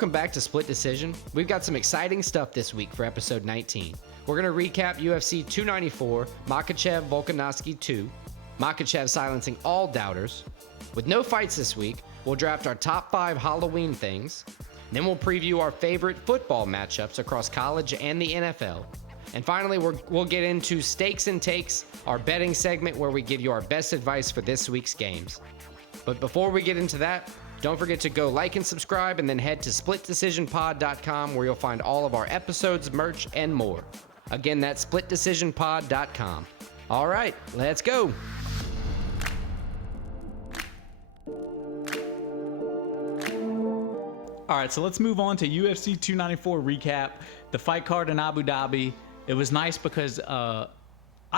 Welcome back to Split Decision. We've got some exciting stuff this week for episode 19. We're going to recap UFC 294, Makhachev Volkanovski 2, Makhachev silencing all doubters. With no fights this week, we'll draft our top 5 Halloween things. Then we'll preview our favorite football matchups across college and the NFL. And finally, we'll get into Stakes and Takes, our betting segment where we give you our best advice for this week's games. But before we get into that, don't forget to go like and subscribe and then head to splitdecisionpod.com where you'll find all of our episodes, merch, and more. Again, that's splitdecisionpod.com. All right, let's go. All right, so let's move on to UFC 294 recap. The fight card in Abu Dhabi. It was nice because I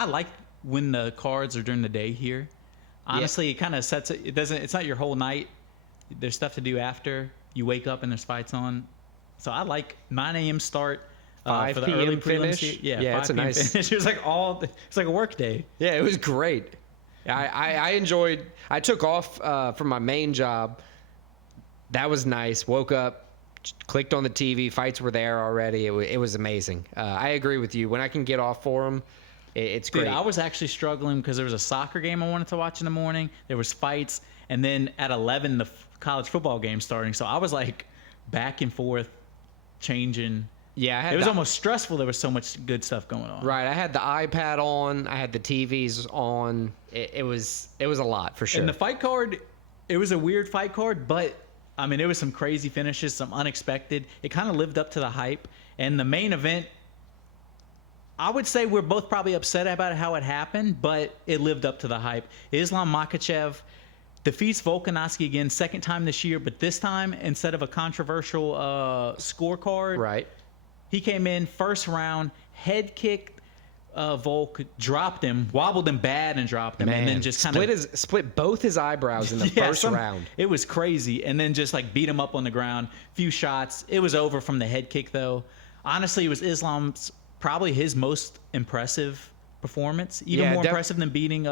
like when the cards are during the day here. Honestly, It kind of sets it. It's not your whole night. There's stuff to do after. You wake up and there's fights on. So I like 9 a.m. start 5 for the p.m. early finish. prelims. Yeah, 5 it's a p.m. nice finish. It's like a work day. Yeah, it was great. I enjoyed. I took off from my main job. That was nice. Woke up, clicked on the TV. Fights were there already. It was amazing. I agree with you. When I can get off for them, it's great. Dude, I was actually struggling because there was a soccer game I wanted to watch in the morning. There was fights, and then at 11 the college football game starting. So I was like back and forth, changing. Yeah, it was almost stressful. There was so much good stuff going on. Right, I had the iPad on. I had the TVs on. It was a lot for sure. And the fight card, it was a weird fight card, but I mean, it was some crazy finishes, some unexpected. It kind of lived up to the hype. And the main event, I would say we're both probably upset about how it happened, but it lived up to the hype. Islam Makhachev defeats Volkanovski again, second time this year, but this time, instead of a controversial scorecard, right, he came in first round, head kicked Volk, dropped him, wobbled him bad and dropped him, and then just kind of split both his eyebrows in the first round. It was crazy, and then just like beat him up on the ground. Few shots. It was over from the head kick, though. Honestly, it was Islam's probably his most impressive performance, even more impressive than beating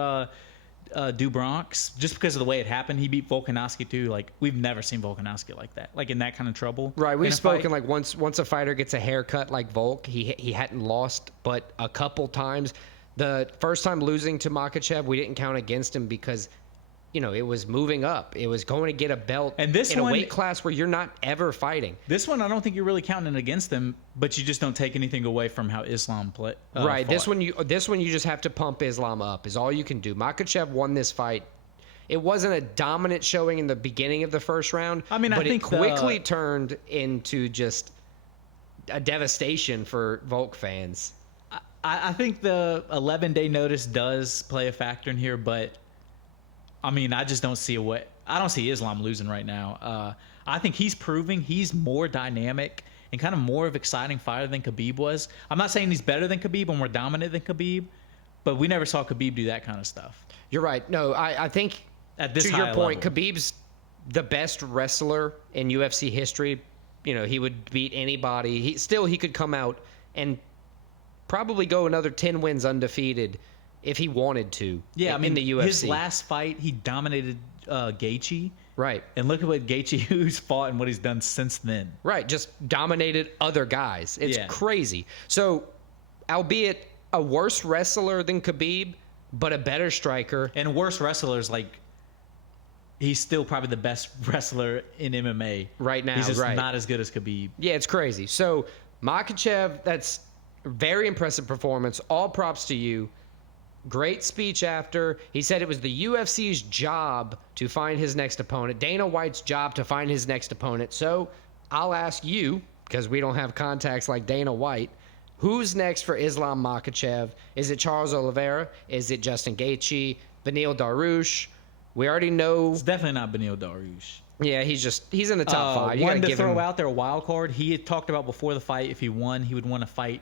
Dubronx, just because of the way it happened. He beat Volkanovski too. Like, we've never seen Volkanovski like that, like in that kind of trouble. Right, we've spoken like once a fighter gets a haircut like Volk, he hadn't lost but a couple times. The first time losing to Makhachev, we didn't count against him because, you know, it was moving up. It was going to get a belt and this in a weight class where you're not ever fighting. This one, I don't think you're really counting against them, but you just don't take anything away from how Islam played. Right. This one you just have to pump Islam up is all you can do. Makhachev won this fight. It wasn't a dominant showing in the beginning of the first round. I mean, but I think it quickly turned into just a devastation for Volk fans. I think the 11-day notice does play a factor in here, but I mean, I just don't see a way. I don't see Islam losing right now. I think he's proving he's more dynamic and kind of more of an exciting fighter than Khabib was. I'm not saying he's better than Khabib or more dominant than Khabib, but we never saw Khabib do that kind of stuff. You're right. No, I think at this to your point, level, Khabib's the best wrestler in UFC history. You know, he would beat anybody. He could come out and probably go another 10 wins undefeated if he wanted to. Yeah, I mean, in the UFC. His last fight, he dominated Gaethje. Right. And look at what Gaethje who's fought and what he's done since then. Right, just dominated other guys. It's crazy. So, albeit a worse wrestler than Khabib, but a better striker. And worse wrestlers, like, he's still probably the best wrestler in MMA. Right now, he's just not as good as Khabib. Yeah, it's crazy. So, Makhachev, that's a very impressive performance. All props to you. Great speech after. He said it was the UFC's job to find his next opponent. Dana White's job to find his next opponent. So I'll ask you, because we don't have contacts like Dana White, who's next for Islam Makhachev? Is it Charles Oliveira? Is it Justin Gaethje? Beneil Dariush? We already know. It's definitely not Beneil Dariush. Yeah, he's in the top 5. One to throw out there, a wild card. He had talked about before the fight, if he won, he would want to fight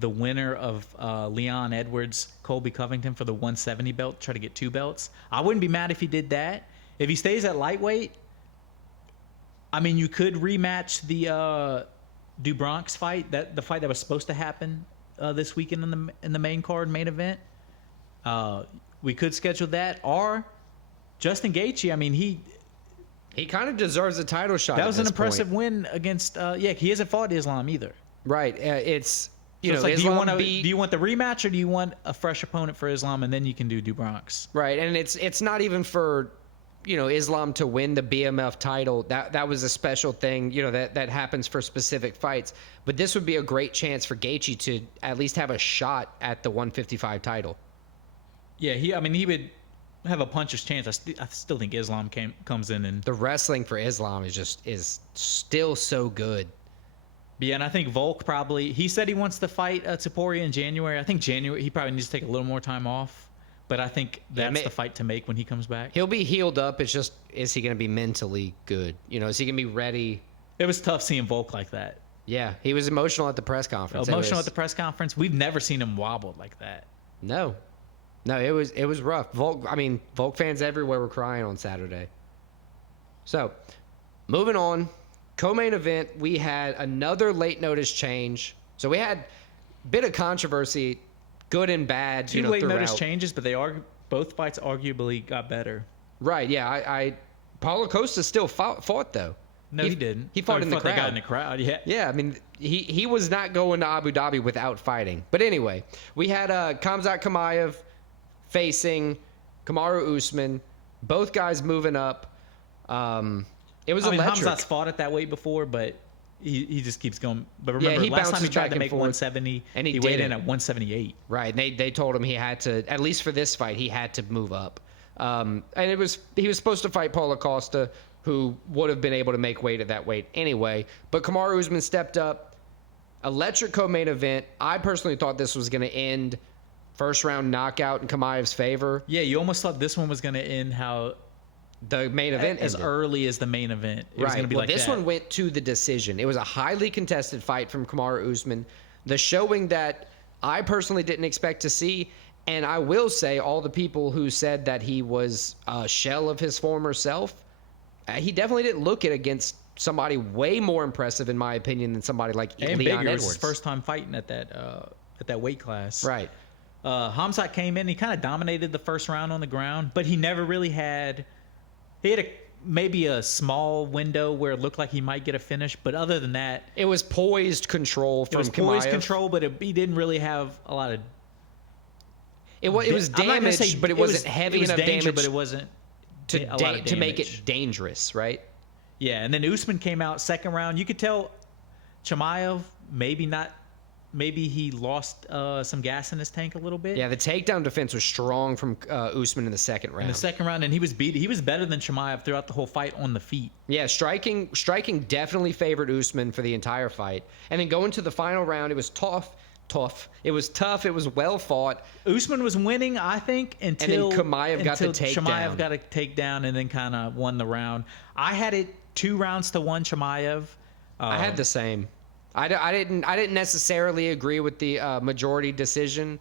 the winner of Leon Edwards, Colby Covington for the 170 belt, try to get 2 belts. I wouldn't be mad if he did that. If he stays at lightweight, I mean, you could rematch the Dubronx fight, the fight that was supposed to happen this weekend in the main card, main event. We could schedule that, or Justin Gaethje. I mean, He kind of deserves a title shot. That was an impressive point. win against. He hasn't fought Islam either. Right. It's So it's like, Islam do you want the rematch or do you want a fresh opponent for Islam, and then you can do Bronx? Right, and it's not even for Islam to win the BMF title. That was a special thing, that happens for specific fights. But this would be a great chance for Gaethje to at least have a shot at the 155 title. Yeah, he would have a puncher's chance. I still think Islam comes in and The wrestling for Islam is still so good. yeah, and I think Volk he said he wants to fight Topuria in January. I think January he probably needs to take a little more time off. But I think that's the fight to make when he comes back. He'll be healed up. It's just, is he going to be mentally good? Is he going to be ready? It was tough seeing Volk like that. Yeah, he was emotional at the press conference. At the press conference. We've never seen him wobbled like that. No, it was rough. Volk fans everywhere were crying on Saturday. So, moving on, co-main event, we had another late notice change. So we had a bit of controversy, good and bad. Two late notice changes, but both fights arguably got better. Right? Yeah, Paulo Costa still fought though. No, he didn't. He fought in the crowd. They got in the crowd. Yeah. Yeah, he was not going to Abu Dhabi without fighting. But anyway, we had Khamzat Chimaev facing Kamaru Usman. Both guys moving up. It was electric. Khamzat's fought at that weight before, but he just keeps going. But remember, he last time he tried to back make and forth, 170, and he weighed did in it. at 178. Right. And they told him he had to, at least for this fight, he had to move up. And he was supposed to fight Paulo Costa, who would have been able to make weight at that weight anyway. But Kamaru Usman stepped up. Electric co-main event. I personally thought this was going to end first round knockout in Chimaev's favor. Yeah, you almost thought this one was going to end how the main event as ended. Early as the main event. It was going to be like this that. one went to the decision. It was a highly contested fight from Kamaru Usman. The showing that I personally didn't expect to see. And I will say, all the people who said that he was a shell of his former self, he definitely didn't look it against somebody way more impressive, in my opinion, than somebody like and Leon bigger. Edwards. It was his first time fighting at that weight class. Right. Khamzat came in. He kind of dominated the first round on the ground, but he never really had. He had maybe a small window where it looked like he might get a finish, but other than that, it was poised control from Chimaev. It was poised control, but he didn't really have a lot of. It was damage, but it wasn't heavy enough damage. But it wasn't to make it dangerous, right? Yeah, and then Usman came out second round. You could tell Chimaev maybe he lost some gas in his tank a little bit. Yeah, the takedown defense was strong from Usman in the second round. And he was better than Chimaev throughout the whole fight on the feet. Yeah, striking definitely favored Usman for the entire fight. And then going to the final round, it was tough. It was tough. It was well fought. Usman was winning, I think, until Chimaev got the takedown. Chimaev got a takedown and then kind of won the round. I had it 2-1 Chimaev. I had the same. I didn't necessarily agree with the majority decision.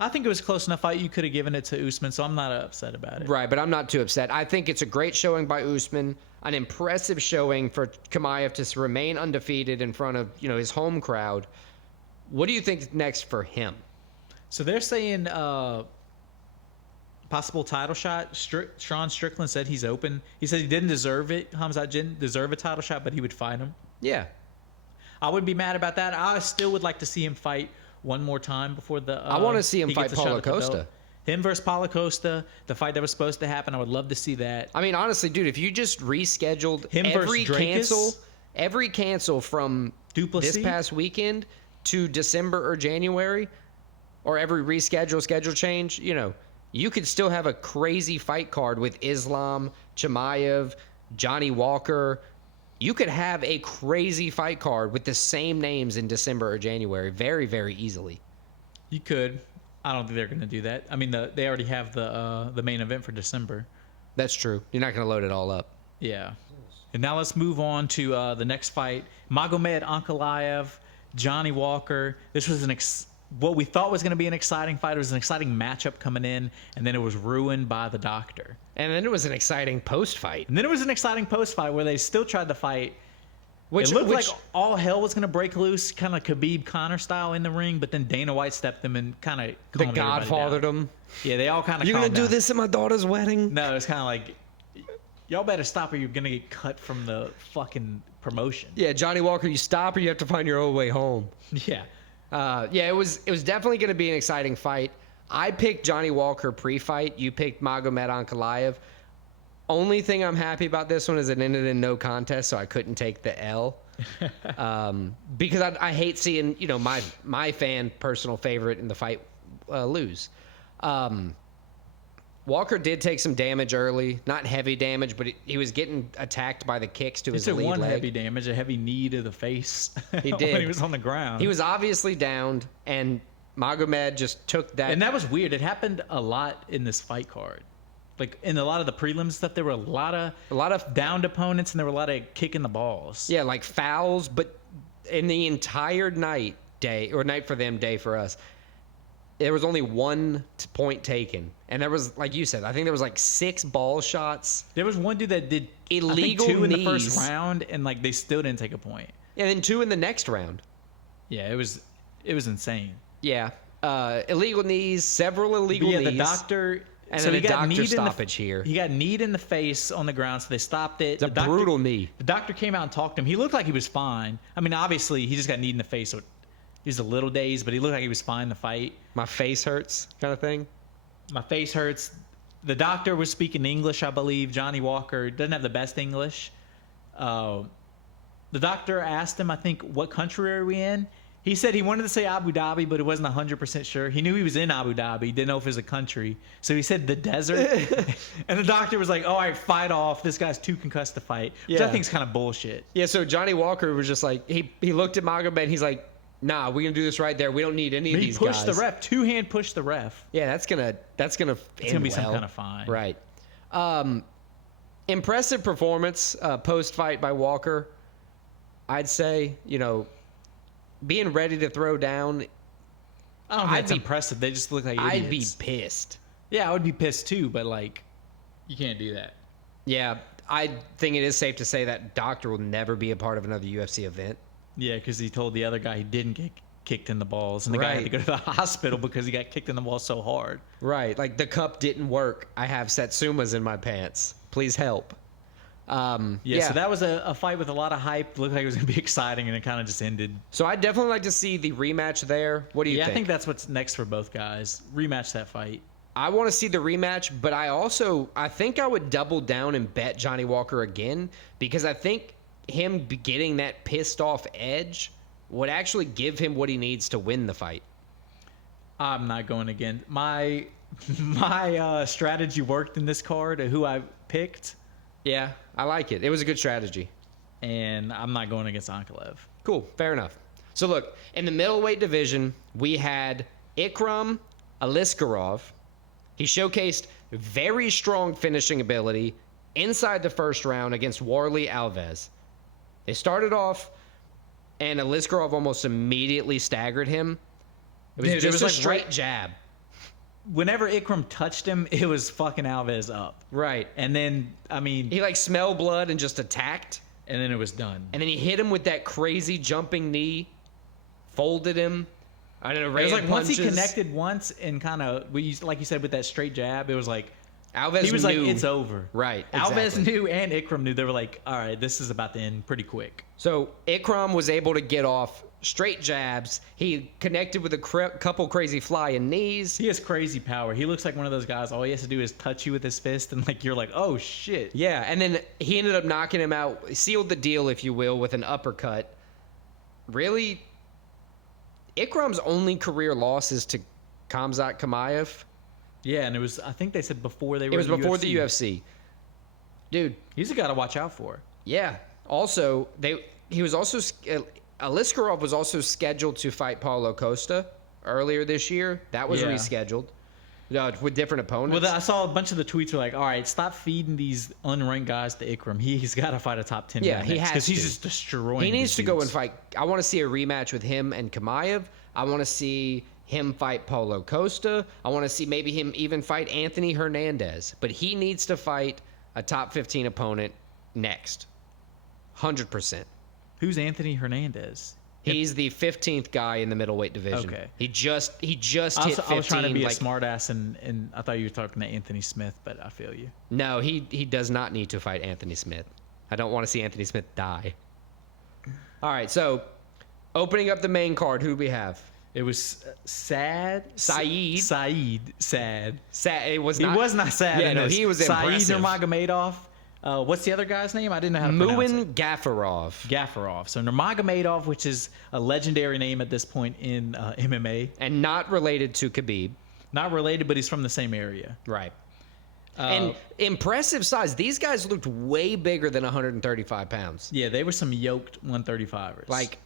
I think it was a close enough fight. You could have given it to Usman, so I'm not upset about it. Right, but I'm not too upset. I think it's a great showing by Usman, an impressive showing for Chimaev to remain undefeated in front of his home crowd. What do you think is next for him? So they're saying possible title shot. Sean Strickland said he's open. He said he didn't deserve it. Khamzat didn't deserve a title shot, but he would fight him. Yeah. I wouldn't be mad about that. I still would like to see him fight one more time before the. I want to see him fight Paulo Costa. Him versus Paulo Costa, the fight that was supposed to happen. I would love to see that. I mean, honestly, dude, if you just rescheduled him every cancel from Duplessis? This past weekend to December or January, or every schedule change, you could still have a crazy fight card with Islam, Chimaev, Johnny Walker. You could have a crazy fight card with the same names in December or January very, very easily. You could. I don't think they're going to do that. I mean, they already have the main event for December. That's true. You're not going to load it all up. Yeah. And now let's move on to the next fight. Magomed Ankalaev, Johnny Walker. This was what we thought was going to be an exciting fight. It was an exciting matchup coming in, and then it was ruined by the doctor. And then it was an exciting post-fight. Where they still tried to fight. It looked like all hell was going to break loose, kind of Khabib Conor style in the ring, but then Dana White stepped in and kind of the Godfathered him. Yeah, they all kind of. You going to do this at my daughter's wedding? No, it's kind of like y'all better stop or you're gonna get cut from the fucking promotion. Yeah, Johnny Walker, you stop or you have to find your own way home. Yeah. Yeah, it was definitely going to be an exciting fight. I picked Johnny Walker pre-fight. You picked Magomed Ankalaev. Only thing I'm happy about this one is it ended in no contest, so I couldn't take the L. Because I hate seeing, you know, my fan personal favorite in the fight lose. Walker did take some damage early, not heavy damage, but he was getting attacked by the kicks to his lead leg. He took one heavy damage, a heavy knee to the face. He did when he was on the ground. He was obviously downed, and Magomed just took that. And that was weird. It happened a lot in this fight card. Like in a lot of the prelims stuff, there were a lot of downed opponents, and there were a lot of kicking the balls. Yeah, like fouls, but in the entire night for them, day for us, there was only 1 point taken. And there was, like you said, I think there was like 6 ball shots. There was one dude that did illegal 2 knees in the first round, and like they still didn't take a point. And then 2 in the next round. Yeah, it was insane. Yeah. Illegal knees, several illegal knees. The doctor... And so then a doctor stoppage here. He got kneed in the face on the ground, so they stopped it. It's a brutal knee. The doctor came out and talked to him. He looked like he was fine. I mean, obviously, he just got kneed in the face, so he was a little dazed, but he looked like he was fine in the fight. My face hurts kind of thing. My face hurts. The doctor was speaking English, I believe. Johnny Walker doesn't have the best English. The doctor asked him, I think, what country are we in? He said he wanted to say Abu Dhabi, but it wasn't 100% sure. He knew he was in Abu Dhabi. He didn't know if it was a country. So he said the desert. And the doctor was like, all right, fight off. This guy's too concussed to fight. Which I think is kind of bullshit. Yeah, so Johnny Walker was just like, he looked at Magomed and he's like, nah, we're going to do this right there. We don't need any of these guys. He pushed the ref. 2-hand pushed the ref. Yeah, that's gonna It's going to be some kind of fine. Right. Impressive performance post-fight by Walker. I'd say, you know, being ready to throw down. I don't think it's impressive. They just look like idiots. I'd be pissed. Yeah, I would be pissed too, but like, you can't do that. Yeah, I think it is safe to say that doctor will never be a part of another UFC event. Yeah, because he told the other guy he didn't get kicked in the balls, and the guy had to go to the hospital because he got kicked in the balls so hard. Right, like the cup didn't work. I have Satsumas in my pants. Please help. Yeah, so that was a fight with a lot of hype. Looked like it was going to be exciting, and it kind of just ended. So I'd definitely like to see the rematch there. What do you think? Yeah, I think that's what's next for both guys. Rematch that fight. I want to see the rematch, but I think I would double down and bet Johnny Walker again, because I think him getting that pissed off edge would actually give him what he needs to win the fight. I'm not going again. My strategy worked in this card of who I picked. Yeah, I like it. It was a good strategy. And I'm not going against Ankalaev. Cool, fair enough. So look, in the middleweight division, we had Ikram Aliskerov. He showcased very strong finishing ability inside the first round against Warley Alves. They started off, and Aliskerov almost immediately staggered him. It was just a straight jab. Whenever Ikram touched him, it was fucking Alves up. Right. And then, I mean... He, like, smelled blood and just attacked. And then it was done. And then he hit him with that crazy jumping knee, folded him. I don't know, it was like punches. Once he connected once and kind of, like you said, with that straight jab, it was like... Alves he was knew. like, it's over. Right, exactly. exactly. Alves knew and Ikram knew. They were like, all right, this is about to end pretty quick. So Ikram was able to get off straight jabs. He connected with a couple crazy flying knees. He has crazy power. He looks like one of those guys. All he has to do is touch you with his fist, and like you're like, oh shit. Yeah, and then he ended up knocking him out, sealed the deal, if you will, with an uppercut. Really, Ikram's only career loss is to Khamzat Chimaev. Yeah, and it was, I think they said before they were It was before UFC. the UFC. Dude. He's a guy to watch out for. Yeah. Also, Aliskerov was also scheduled to fight Paulo Costa earlier this year. That was rescheduled. With different opponents. Well, I saw a bunch of the tweets were like, all right, stop feeding these unranked guys to Ikram. He's got to fight a top 10 Yeah, he has to. Because he's just destroying He needs to go dudes. and fight. I want to see a rematch with him and Chimaev. I want to see him fight Paulo Costa. I want to see maybe him even fight Anthony Hernandez. But he needs to fight a top 15 opponent next. 100%. Who's Anthony Hernandez? He's the 15th guy in the middleweight division. Okay. He just hit 15. I was trying to be a smart ass, and I thought you were talking to Anthony Smith, but I feel you. No, he does not need to fight Anthony Smith. I don't want to see Anthony Smith die. All right, so opening up the main card, who do we have? It was Said. Saeed. Sad. It was He not. was not sad. Yeah, no, he was impressive. Saeed Nurmagomedov. What's the other guy's name? I didn't know how to pronounce it. Muin Gafurov. Gafurov. So Nurmagomedov, which is a legendary name at this point in MMA. And not related to Khabib. Not related, but he's from the same area. Right. And impressive size. These guys looked way bigger than 135 pounds. Yeah, they were some yoked 135ers. Like,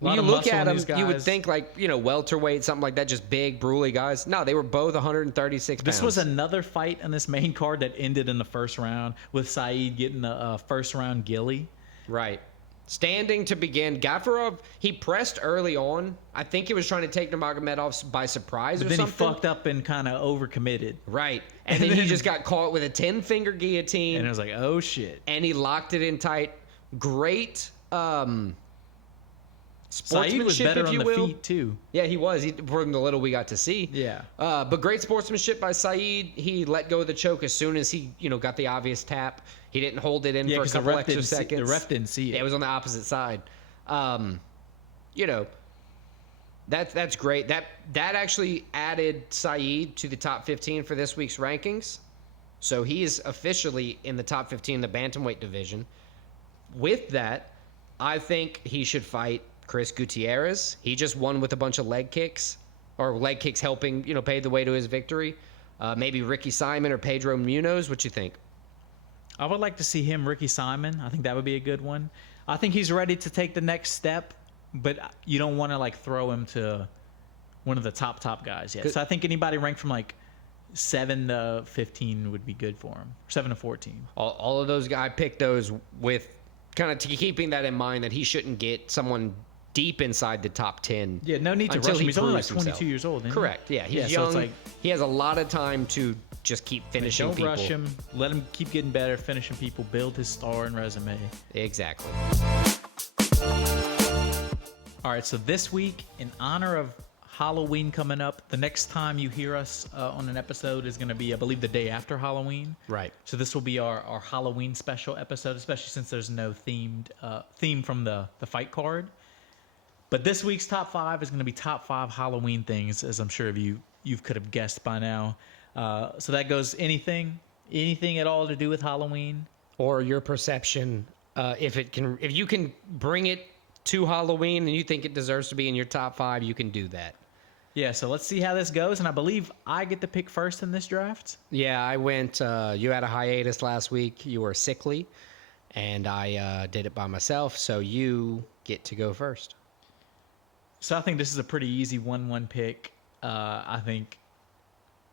A lot when you of look muscle at in them, these you would guys. think like, welterweight, something like that, just big, bruly guys. No, they were both 136 pounds. This was another fight on this main card that ended in the first round with Saeed getting the first round gilly. Right. Standing to begin. Gafurov, he pressed early on. I think he was trying to take Nurmagomedov by surprise But or then something. he fucked up and kind of overcommitted. Right. And then he just got caught with a 10-finger guillotine. And I was like, oh shit. And he locked it in tight. Great sportsmanship, Saeed was better if on you the will. feet too. Yeah, he was. From the little we got to see. Yeah. But great sportsmanship by Saeed. He let go of the choke as soon as he, got the obvious tap. He didn't hold it in Yeah, for a 'cause the couple ref extra didn't see- seconds. the ref didn't see it. Yeah, it was on the opposite side. That's great. That actually added Saeed to the top 15 for this week's rankings. So he is officially in the top 15 in the bantamweight division. With that, I think he should fight Chris Gutierrez. He just won with a bunch of leg kicks, or leg kicks helping, pave the way to his victory. Maybe Ricky Simon or Pedro Munoz. What you think? I would like to see him, Ricky Simon. I think that would be a good one. I think he's ready to take the next step, but you don't want to like throw him to one of the top guys yet. So I think anybody ranked from like 7 to 15 would be good for him. 7 to 14. All of those guys, I picked those with kind of keeping that in mind that he shouldn't get someone deep inside the top 10. Yeah, no need to until rush him. he He's only like proves 22 himself. years old. Isn't Correct. Yeah, he's So young. it's like, he has a lot of time to just keep finishing don't people. rush him. Let him keep getting better, finishing people, build his star and resume. Exactly. All right, so this week, in honor of Halloween coming up, the next time you hear us on an episode is going to be, I believe, the day after Halloween. Right. So this will be our Halloween special episode, especially since there's no theme from the fight card. But this week's top 5 is going to be top 5 Halloween things, as I'm sure you could have guessed by now. So that goes anything at all to do with Halloween. Or your perception, if you can bring it to Halloween and you think it deserves to be in your top 5, you can do that. Yeah, so let's see how this goes. And I believe I get to pick first in this draft. Yeah, I went. You had a hiatus last week. You were sickly, and I did it by myself. So you get to go first. So I think this is a pretty easy 1-1 pick. I think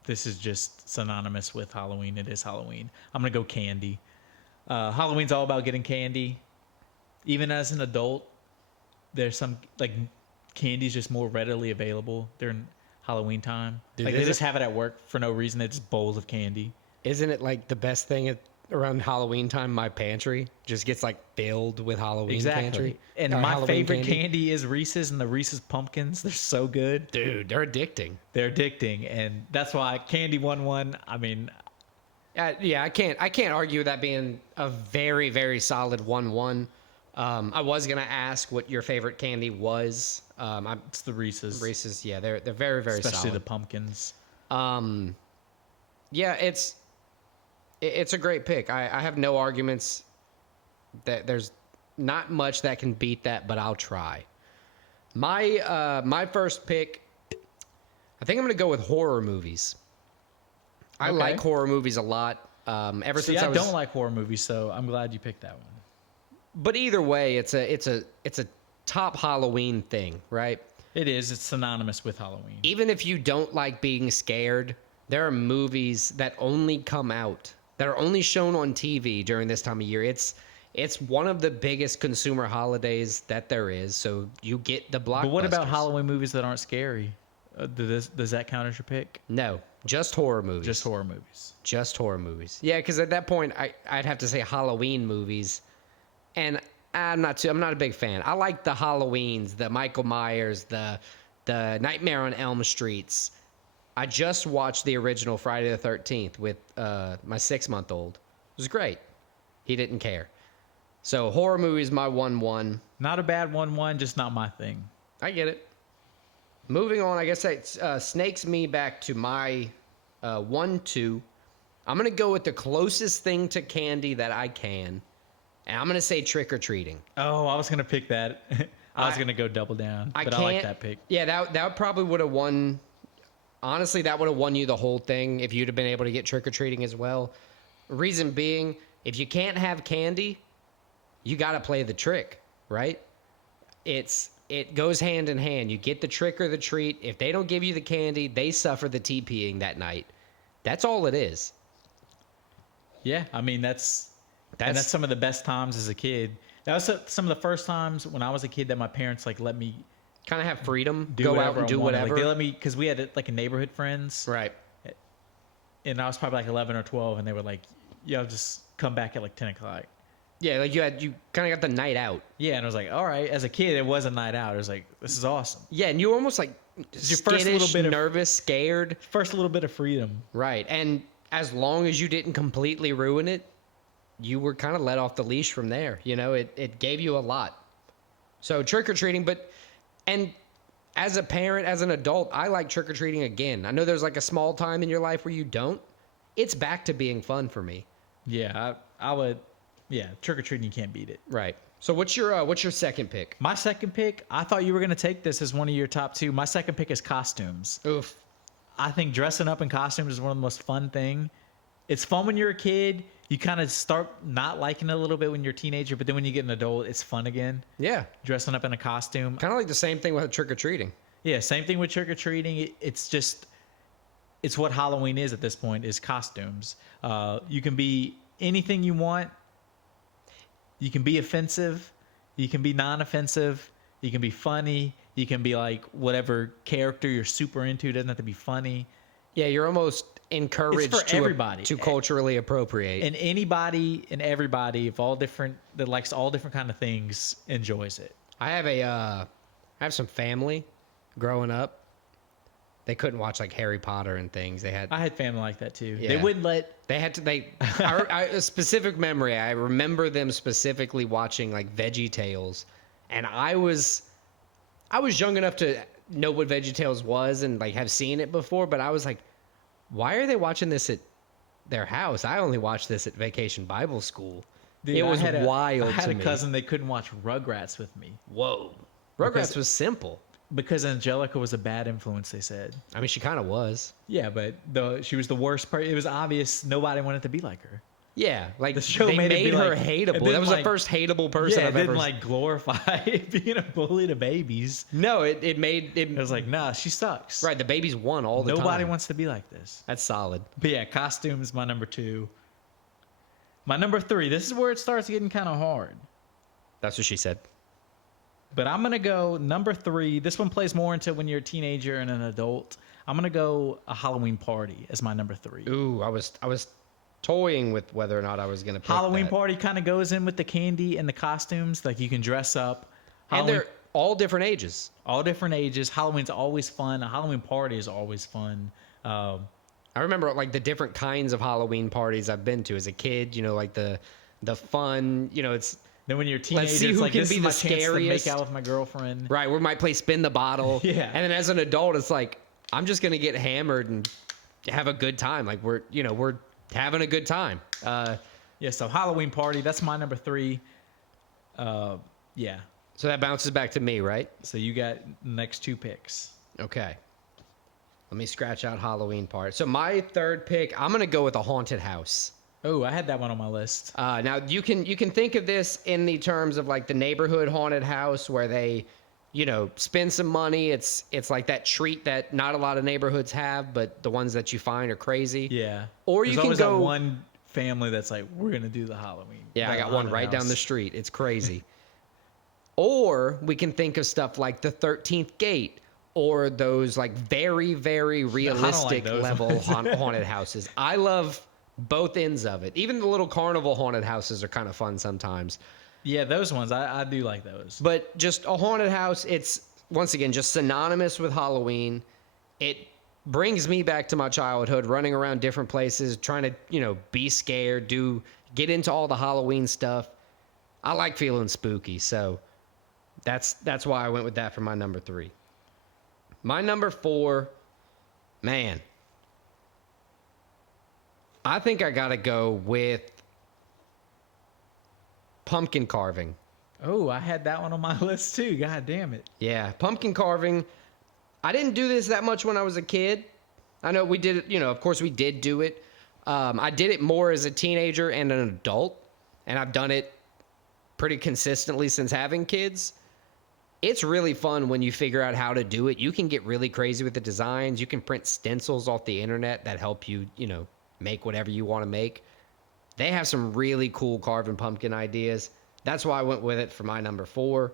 this is just synonymous with Halloween. It is Halloween. I'm going to go candy. Halloween's all about getting candy. Even as an adult, there's some, like, candy's just more readily available during Halloween time. Dude, like, is they just it? have it at work for no reason. It's just bowls of candy. Isn't it like the best thing around Halloween time? My pantry just gets like filled with Halloween pantry. And or my Halloween favorite candy is Reese's and the Reese's pumpkins. They're so good. Dude, they're addicting. They're addicting. And that's why candy 1-1. I mean, Yeah, I can't argue with that being a very, very solid 1-1. I was gonna ask what your favorite candy was. it's the Reese's. Reese's, yeah, they're very, very Especially the solid. pumpkins. Yeah, it's a great pick. I have no arguments. That there's not much that can beat that, but I'll try. My first pick, I think I'm gonna go with horror movies. I Okay. like horror movies a lot. Ever See, since I was, don't like horror movies, so I'm glad you picked that one. but either way, it's a top Halloween thing, right? It is. It's synonymous with Halloween. Even if you don't like being scared, there are movies that only come out, that are only shown on TV during this time of year. It's one of the biggest consumer holidays that there is, so you get the blockbusters. But what about Halloween movies that aren't scary? Does that count as your pick? No, just horror movies. Just horror movies. Just horror movies. Yeah, because at that point, I'd have to say Halloween movies. And I'm not a big fan. I like the Halloweens, the Michael Myers, the Nightmare on Elm Streets. I just watched the original Friday the 13th with my 6-month-old. It was great. He didn't care. So horror movies, my 1-1. Not a bad 1-1, just not my thing. I get it. Moving on, I guess that snakes me back to my 1-2. I'm going to go with the closest thing to candy that I can. And I'm going to say trick-or-treating. Oh, I was going to pick that. I was going to go double down, but I like that pick. Yeah, that probably would have won. Honestly, that would have won you the whole thing if you'd have been able to get trick-or-treating as well. Reason being, if you can't have candy, you got to play the trick, right? It goes hand in hand. You get the trick or the treat. If they don't give you the candy, they suffer the TPing that night. That's all it is. Yeah, I mean, that's some of the best times as a kid. That was some of the first times when I was a kid that my parents like let me kind of have freedom, go out and do whatever. Like, they let me, because we had like a neighborhood friends, right? And I was probably like 11 or 12, and they were like, "Yo, just come back at like 10 o'clock." Yeah, like you kind of got the night out. Yeah, and I was like, all right. As a kid, it was a night out. It was like, this is awesome. Yeah, and you were almost like skittish, nervous, scared. First little bit of freedom. Right, and as long as you didn't completely ruin it, you were kind of let off the leash from there. You know, it gave you a lot. So trick-or-treating, and as a parent, as an adult, I like trick-or-treating again. I know there's like a small time in your life where you don't. It's back to being fun for me. Yeah, I would. Yeah, trick-or-treating, you can't beat it. Right. So what's your second pick? My second pick, I thought you were going to take this as one of your top two. My second pick is costumes. Oof. I think dressing up in costumes is one of the most fun thing. It's fun when you're a kid. You kind of start not liking it a little bit when you're a teenager, but then when you get an adult, it's fun again. Yeah. Dressing up in a costume. Kind of like the same thing with trick-or-treating. Yeah, same thing with trick-or-treating. It's what Halloween is at this point, is costumes. You can be anything you want. You can be offensive. You can be non-offensive. You can be funny. You can be like whatever character you're super into. It doesn't have to be funny. Yeah, you're almost encouraged to culturally appropriate. And anybody and everybody that likes all different kind of things enjoys it. I have some family growing up. They couldn't watch like Harry Potter and things. I had family like that too. Yeah. They wouldn't let. A specific memory. I remember them specifically watching like VeggieTales, and I was young enough to know what VeggieTales was and like have seen it before, but I was like, why are they watching this at their house? I only watched this at Vacation Bible School. Dude, it was wild. I had a cousin. They couldn't watch Rugrats with me. Whoa, Rugrats was simple. Because Angelica was a bad influence, they said. I mean, she kind of was. Yeah, but she was the worst part. It was obvious nobody wanted to be like her. Yeah, like the show they made her like, hateable. That was the first hateable person I've ever. Yeah, it didn't like glorify being a bully to babies. No, it was like, nah, she sucks. Right, the babies won all the time. Nobody wants to be like this. That's solid. But yeah, costumes, my number 2. My number 3, this is where it starts getting kind of hard. That's what she said. But I'm going to go number 3. This one plays more into when you're a teenager and an adult. I'm going to go a Halloween party as my number 3. Ooh, I was toying with whether or not I was going to pick Halloween that. party kind of goes in with the candy and the costumes. Like you can dress up. And they're all different ages. All different ages. Halloween's always fun. A Halloween party is always fun. I remember like the different kinds of Halloween parties I've been to as a kid. You know, like the fun, you know, it's... Then when you're a teenager, let's see who like, can this be is the my scariest. Chance to make out with my girlfriend. Right, we might play spin the bottle. Yeah. And then as an adult, it's like, I'm just going to get hammered and have a good time. Like we're having a good time. Yeah, so Halloween party, that's my number 3. Yeah. So that bounces back to me, right? So you got next 2 picks. Okay. Let me scratch out Halloween part. So my third pick, I'm going to go with a haunted house. Oh, I had that one on my list. Now you can think of this in the terms of like the neighborhood haunted house where they, spend some money. It's like that treat that not a lot of neighborhoods have, but the ones that you find are crazy. Yeah. Or There's you can always go that one family that's like, we're gonna do the Halloween. Yeah, I got one right down the street. It's crazy. Or we can think of stuff like the 13th Gate. Or those like very, very realistic level haunted houses. I love both ends of it. Even the little carnival haunted houses are kind of fun sometimes. Yeah, those ones. I do like those. But just a haunted house, it's, once again, just synonymous with Halloween. It brings me back to my childhood, running around different places, trying to, be scared, get into all the Halloween stuff. I like feeling spooky, so that's why I went with that for my number 3. My number 4, man, I think I gotta go with pumpkin carving. Oh, I had that one on my list too. God damn it. Yeah, pumpkin carving. I didn't do this that much when I was a kid. I know we did it, of course we did do it. I did it more as a teenager and an adult, and I've done it pretty consistently since having kids. It's really fun when you figure out how to do it. You can get really crazy with the designs. You can print stencils off the internet that help you, make whatever you want to make. They have some really cool carving pumpkin ideas. That's why I went with it for my number 4.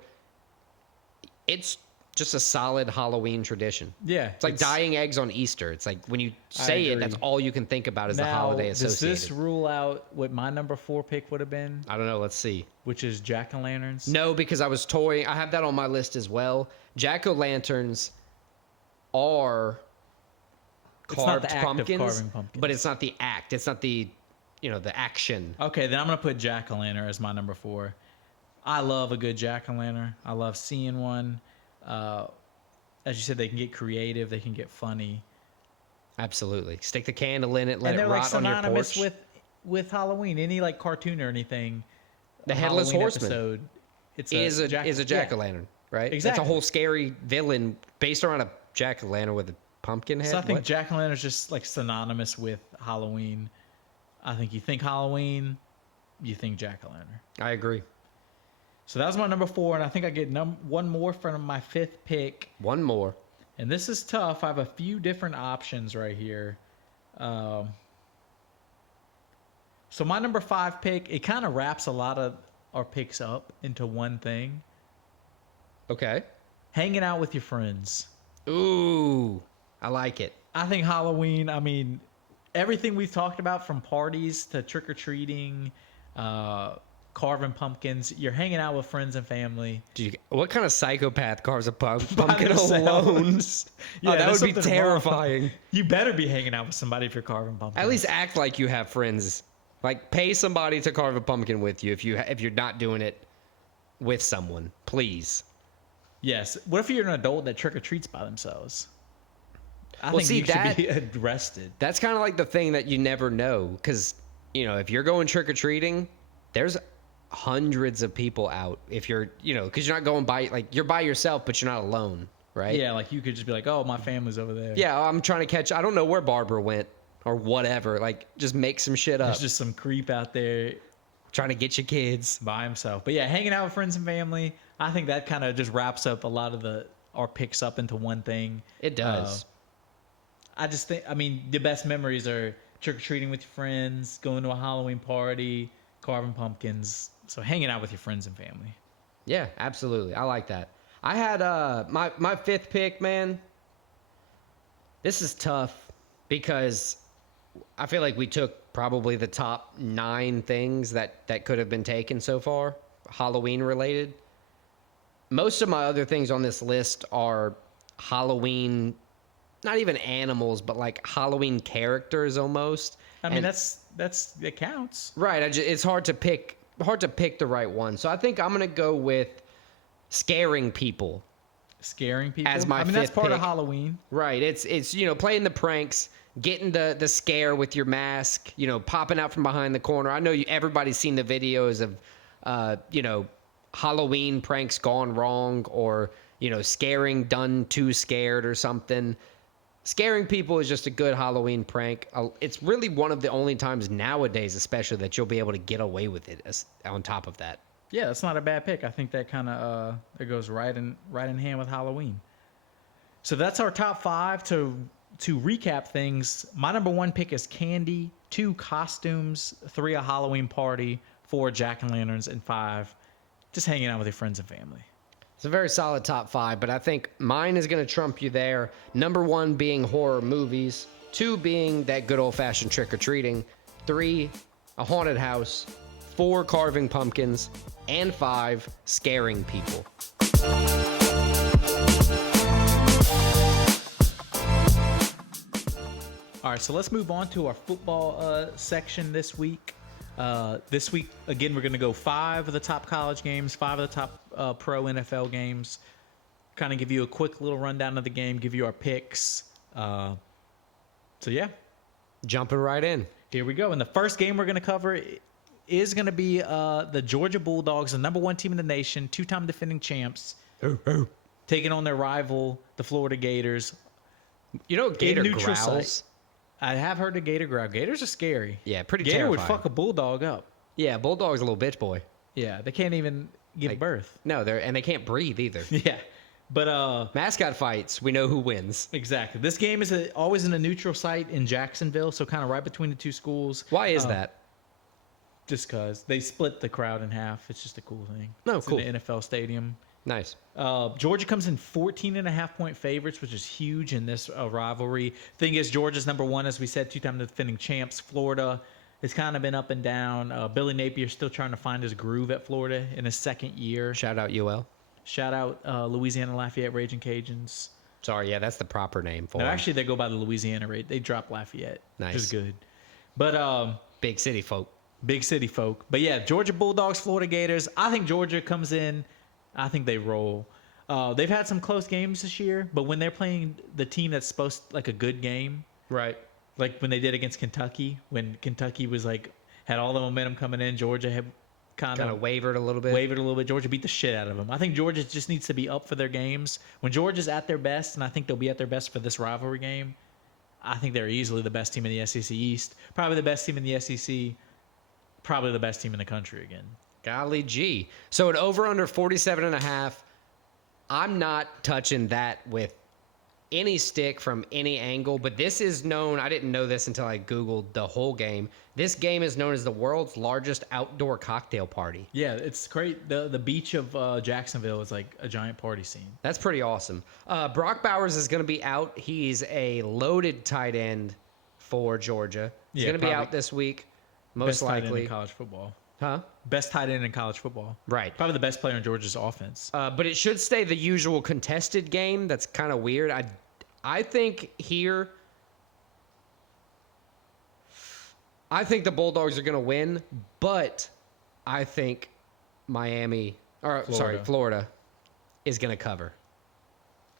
It's just a solid Halloween tradition. Yeah. It's like dyeing eggs on Easter. It's like when you say it, that's all you can think about is the holiday associated. Does this rule out what my number 4 pick would have been? I don't know. Let's see. Which is jack-o'-lanterns? No, because I was toying. I have that on my list as well. Jack-o'-lanterns are carved pumpkins, carving pumpkins, but it's not the act. It's not the, the action. Okay, then I'm going to put jack-o'-lantern as my number 4. I love a good jack-o'-lantern. I love seeing one. As you said, they can get creative. They can get funny. Absolutely. Stick the candle in it, let and it rot on your porch. they're like synonymous with Halloween. Any like cartoon or anything. The Headless Halloween Horseman episode, is a jack-o'-lantern, right? Exactly. That's a whole scary villain based around a jack-o'-lantern with a pumpkin head. So I think jack-o'-lantern is just like synonymous with Halloween. I think you think Halloween, you think jack-o'-lantern. I agree. So that was my number 4, and I think I get one more from my 5th pick. One more. And this is tough. I have a few different options right here. So my number 5 pick, it kind of wraps a lot of our picks up into one thing. Okay. Hanging out with your friends. Ooh, I like it. I think Halloween, everything we've talked about, from parties to trick-or-treating, carving pumpkins, you're hanging out with friends and family. What kind of psychopath carves a pumpkin alone? Yeah, that would be terrifying. Wrong. You better be hanging out with somebody if you're carving pumpkins. At least act like you have friends. Like, pay somebody to carve a pumpkin with you if you're not doing it with someone, please. Yes. What if you're an adult that trick-or-treats by themselves? I think you should be arrested. That's kind of like the thing that you never know, because if you're going trick-or-treating, there's hundreds of people out. If you're because you're not going you're by yourself, but you're not alone, right? Yeah, like you could just be like, oh, my family's over there. Yeah, I'm trying to catch, I don't know where Barbara went or whatever. Like, just make some shit up. There's just some creep out there trying to get your kids by himself. But yeah, hanging out with friends and family, I think that kind of just wraps up a lot of our picks up into one thing. It does. I just think, the best memories are trick-or-treating with your friends, going to a Halloween party, carving pumpkins. So hanging out with your friends and family. Yeah, absolutely. I like that. I had my 5th pick, man. This is tough because I feel like we took probably the top 9 things that could have been taken so far, Halloween related. Most of my other things on this list are Halloween, not even animals, but like Halloween characters almost. That counts. Right. It's hard to pick the right one. So I think I'm going to go with scaring people. Scaring people? As my 5th that's part pick. of Halloween. Right. It's playing the pranks, getting the scare with your mask, popping out from behind the corner. I know everybody's seen the videos of, Halloween pranks gone wrong, or, scaring done too scared or something. Scaring people is just a good Halloween prank. It's really one of the only times nowadays, especially, that you'll be able to get away with it on top of that. Yeah, that's not a bad pick. I think that kind of that goes right in hand with Halloween. So that's our top 5. To recap things, my number 1 pick is candy, 2 costumes, 3 a Halloween party, 4 jack-o'-lanterns, and 5 just hanging out with your friends and family. It's a very solid top 5, but I think mine is going to trump you there. Number 1 being horror movies, 2 being that good old-fashioned trick-or-treating, 3, a haunted house, 4, carving pumpkins, And 5, scaring people. All right, so let's move on to our football section this week. This week, again, we're going to go 5 of the top college games, 5 of the top pro NFL games. Kind of give you a quick little rundown of the game, give you our picks. So, yeah. Jumping right in. Here we go. And the first game we're going to cover is going to be the Georgia Bulldogs, the number 1 team in the nation, 2-time defending champs, taking on their rival, the Florida Gators. You know, Gator neutral growls. site. I have heard a Gator growl. Gators are scary. Yeah, pretty Gator terrifying. would fuck a bulldog up. Yeah, Bulldog's a little bitch boy. Yeah, they can't even give birth. No, they can't breathe either. Yeah, but Mascot fights, we know who wins. exactly. This game is always in a neutral site in Jacksonville, so kind of right between the two schools. Why is that? Just because they split the crowd in half. It's just a cool thing. Oh, It's cool. in the NFL stadium. Nice. Georgia comes in 14.5-point favorites, which is huge in this rivalry. Thing is, Georgia's number 1, as we said, 2-time defending champs. Florida has kind of been up and down. Billy Napier's still trying to find his groove at Florida in his second year. Shout out UL. Shout out Louisiana Lafayette Raging Cajuns. Sorry, yeah, that's the proper name for No, them. actually, they go by the Louisiana rate. They drop Lafayette, Nice. which is good. But Big city folk. big city folk. But yeah, Georgia Bulldogs, Florida Gators. I think Georgia comes in. I think they roll. They've had some close games this year, but when they're playing the team that's supposed like a good game, Right. like when they did against Kentucky, when Kentucky was like had all the momentum coming in, Georgia had kind Kind of of wavered a little bit. wavered a little bit. Georgia beat the shit out of them. I think Georgia just needs to be up for their games. When Georgia's at their best, and I think they'll be at their best for this rivalry game, I think they're easily the best team in the SEC East. Probably the best team in the SEC. Probably the best team in the country again. Golly gee. So an over under 47.5. I'm not touching that with any stick from any angle, but this is known, I didn't know this until I Googled the whole game. This game is known as the world's largest outdoor cocktail party. Yeah, it's great. The beach of Jacksonville is like a giant party scene. That's pretty awesome. Brock Bowers is going to be out. He's a loaded tight end for Georgia. He's Yeah, going to be probably out this week, most Best tight end likely. in college football. Huh? Best tight end in college football. Right. Probably the best player in Georgia's offense. But it should stay the usual contested game. That's kind of weird. I think here, I think the Bulldogs are going to win, but I think Florida is going to cover.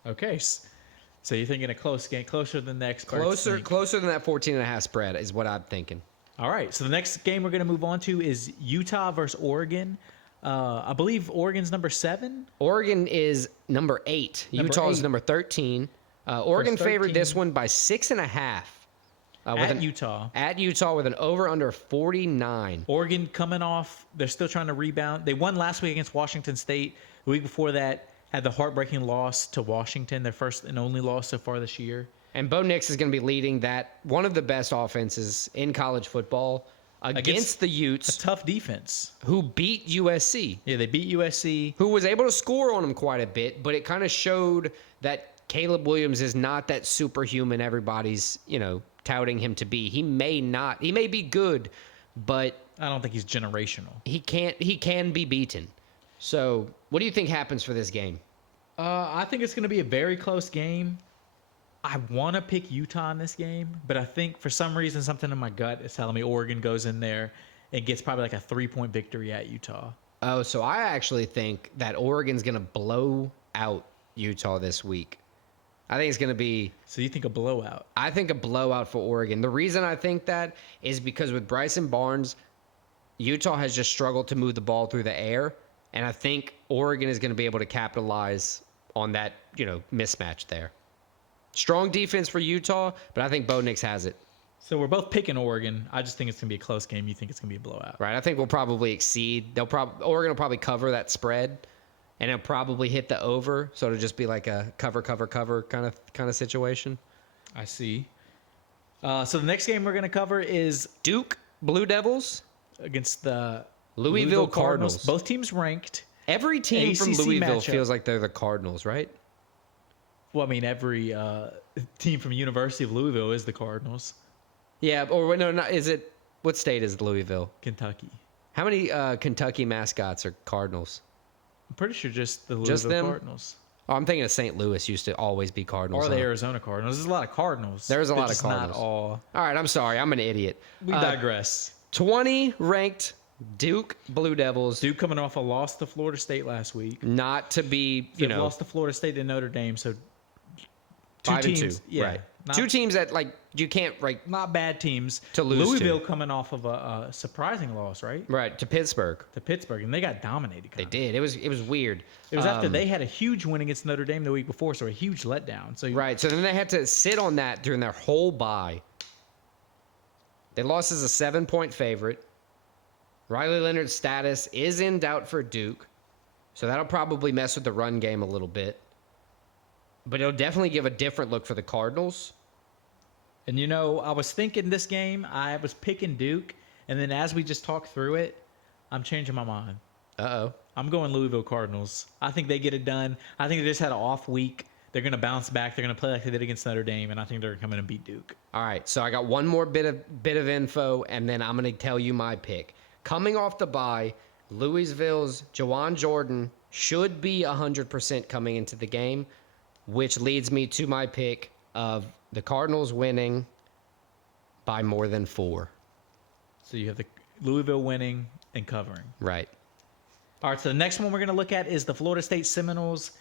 Okay. So you're thinking a close game, closer than the experts think. Closer than that 14.5 spread is what I'm thinking. All right. So the next game we're going to move on to is Utah versus Oregon. I believe Oregon's number 7. Oregon is number 8. Utah is number 13. Oregon favored this one by 6.5. At Utah. At Utah with an over-under 49. Oregon coming off, they're still trying to rebound. They won last week against Washington State. The week before that, had the heartbreaking loss to Washington, their first and only loss so far this year. And Bo Nix is going to be leading that one of the best offenses in college football against the A Utes, tough defense. who beat USC, Yeah, they beat USC. who was able to score on them quite a bit, but it kind of showed that Caleb Williams is not that superhuman everybody's, touting him to be. He may be good, but I don't think he's generational. he can be beaten. So, what do you think happens for this game? I think it's going to be a very close game. I want to pick Utah in this game, but I think for some reason, something in my gut is telling me Oregon goes in there and gets probably like a 3-point victory at Utah. Oh, so I actually think that Oregon's going to blow out Utah this week. I think it's going to be... So you think a blowout? I think a blowout for Oregon. The reason I think that is because with Bryson Barnes, Utah has just struggled to move the ball through the air, and I think Oregon is going to be able to capitalize on that, mismatch there. Strong defense for Utah, but I think Bo Nix has it. So we're both picking Oregon. I just think it's going to be a close game. You think it's going to be a blowout. Right? I think we'll probably exceed. Oregon will probably cover that spread, and it'll probably hit the over, so it'll just be like a cover kind of situation. I see. So the next game we're going to cover is Duke Blue Devils against the Louisville Cardinals. Both teams ranked. Every team from ACC Louisville matchup. feels like they're the Cardinals, right? Well, I mean, every team from University of Louisville is the Cardinals. Yeah, or no, not is it? What state is Louisville? Kentucky. How many Kentucky mascots are Cardinals? I'm pretty sure just the Just Louisville them? Cardinals. Oh, I'm thinking of St. Louis used to always be Cardinals. Or the huh? Arizona Cardinals. There's a lot of Cardinals. There's a They're lot of just Cardinals. Not all. All right, I'm sorry. I'm an idiot. We digress. 20 ranked Duke Blue Devils. Duke coming off a loss to Florida State last week. Not to be, They've lost to Florida State and Notre Dame. So 5 teams, and 2. yeah, Right. not- Two teams that, like, you can't, like, Not bad teams. To lose Louisville to. coming off of a surprising loss, right? right, to Pittsburgh. To Pittsburgh, and they got dominated. They did. It was weird. It was after they had a huge win against Notre Dame the week before, so a huge letdown. So Right, so then they had to sit on that during their whole bye. They lost as a 7-point favorite. Riley Leonard's status is in doubt for Duke, so that'll probably mess with the run game a little bit. But it'll definitely give a different look for the Cardinals. And I was thinking this game, I was picking Duke, and then as we just talked through it, I'm changing my mind. Uh-oh. I'm going Louisville Cardinals. I think they get it done. I think they just had an off week. They're going to bounce back. They're going to play like they did against Notre Dame, and I think they're going to come in and beat Duke. All right, so I got one more bit of info, and then I'm going to tell you my pick. Coming off the bye, Louisville's Jawan Jordan should be 100% coming into the game, which leads me to my pick of the Cardinals winning by more than 4. So you have the Louisville winning and covering. Right. All right, so the next one we're going to look at is the Florida State Seminoles,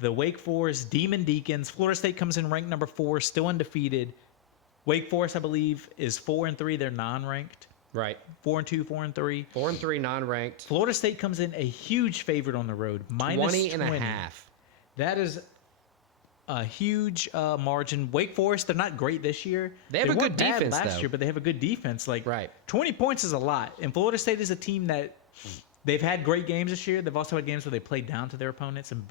the Wake Forest Demon Deacons. Florida State comes in ranked number 4, still undefeated. Wake Forest, I believe, is 4-3. They're non-ranked. Right. 4-2, 4-3. 4-3 non-ranked. Florida State comes in a huge favorite on the road, minus 20 and a half. That is a huge margin. Wake Forest, they're not great this year. They have a weren't good bad defense, last though. year, but they have a good defense. Like Right. 20 points is a lot. And Florida State is a team that they've had great games this year. They've also had games where they played down to their opponents and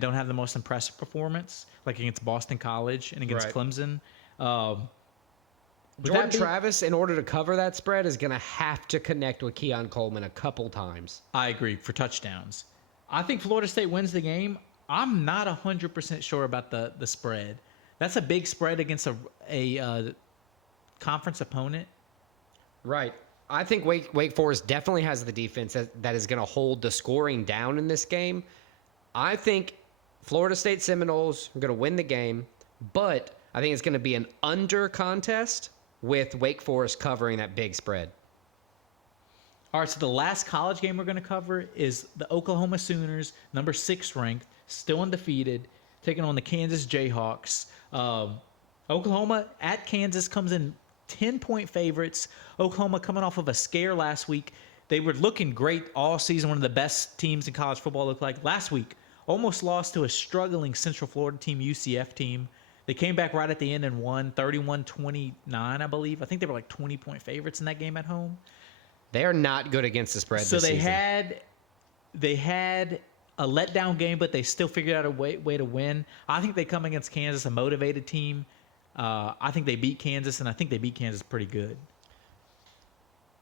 don't have the most impressive performance, like against Boston College and against Right. Clemson. Jordan Travis, in order to cover that spread, is going to have to connect with Keon Coleman a couple times. I agree, for touchdowns. I think Florida State wins the game. I'm not 100% sure about the spread. That's a big spread against a conference opponent. Right. I think Wake Forest definitely has the defense that is going to hold the scoring down in this game. I think Florida State Seminoles are going to win the game, but I think it's going to be an under contest with Wake Forest covering that big spread. All right, so the last college game we're going to cover is the Oklahoma Sooners, number 6 ranked, still undefeated, taking on the Kansas Jayhawks. Oklahoma at Kansas comes in 10-point favorites. Oklahoma coming off of a scare last week. They were looking great all season, one of the best teams in college football looked like. Last week, almost lost to a struggling Central Florida team, UCF team. They came back right at the end and won 31-29, I believe. I think they were like 20-point favorites in that game at home. They are not good against the spread So this season. they had a letdown game, but they still figured out a way to win. I think they come against Kansas, a motivated team. I think they beat Kansas, and I think they beat Kansas pretty good.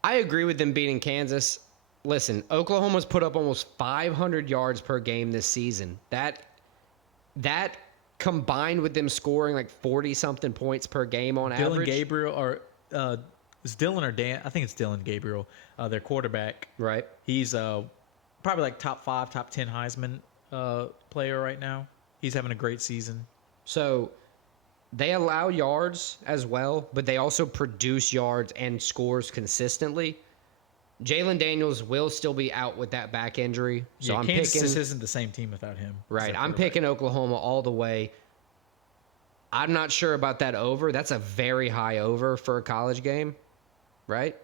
I agree with them beating Kansas. Listen, Oklahoma's put up almost 500 yards per game this season. That combined with them scoring like 40-something points per game on average. Dylan Gabriel, or is Dylan or Dan? I think it's Dylan Gabriel, their quarterback. Right. He's probably like top 5, top 10 Heisman player right now. He's having a great season. So they allow yards as well, but they also produce yards and scores consistently. Jalen Daniels will still be out with that back injury. So I'm Kansas picking. just isn't the same team without him. Right. I'm picking Oklahoma all the way. I'm not sure about that over. That's a very high over for a college game, right?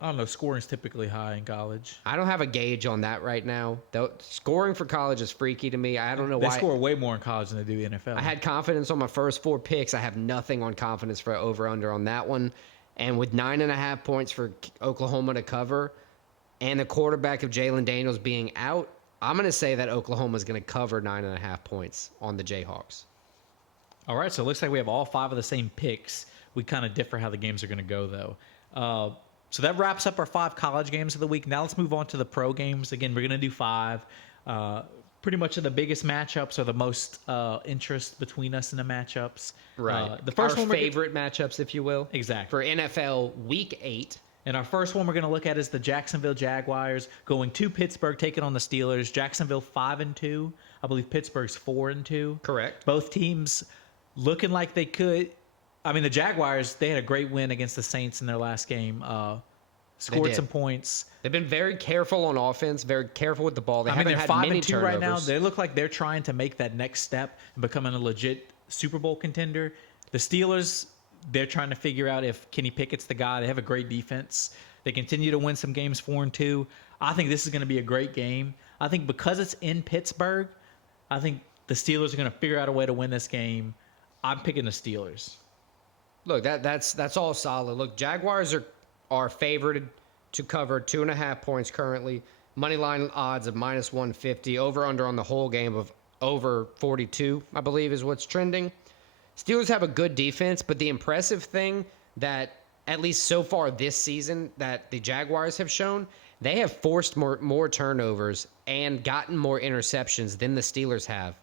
I don't know. Scoring's typically high in college. I don't have a gauge on that right now. Though scoring for college is freaky to me. I don't know They why. score way more in college than they do in NFL. I had confidence on my first 4 picks. I have nothing on confidence for over-under on that one. And with 9.5 points for Oklahoma to cover and the quarterback of Jalen Daniels being out, I'm going to say that Oklahoma is going to cover 9.5 points on the Jayhawks. All right, so it looks like we have all 5 of the same picks. We kind of differ how the games are going to go, though. So that wraps up our 5 college games of the week. Now let's move on to the pro games. Again, we're going to do 5. Pretty much the biggest matchups or the most interest between us in the matchups. Right. The first Our one favorite matchups, if you will. Exactly. For NFL Week 8. And our first one we're going to look at is the Jacksonville Jaguars going to Pittsburgh, taking on the Steelers. Jacksonville 5-2. I believe Pittsburgh's 4-2. Correct. Both teams looking like they could. I mean, the Jaguars, they had a great win against the Saints in their last game. Scored some points. They've been very careful on offense, very careful with the ball. They haven't they're had 5-2 many turnovers right now. They look like they're trying to make that next step and becoming a legit Super Bowl contender. The Steelers, they're trying to figure out if Kenny Pickett's the guy. They have a great defense. They continue to win some games 4-2. I think this is going to be a great game. I think because it's in Pittsburgh, I think the Steelers are going to figure out a way to win this game. I'm picking the Steelers. Look, that's all solid. Look, Jaguars are favored to cover 2.5 points currently. Moneyline odds of -150. Over under on the whole game of over 42, I believe, is what's trending. Steelers have a good defense, but the impressive thing that, at least so far this season, that the Jaguars have shown, they have forced more turnovers and gotten more interceptions than the Steelers have,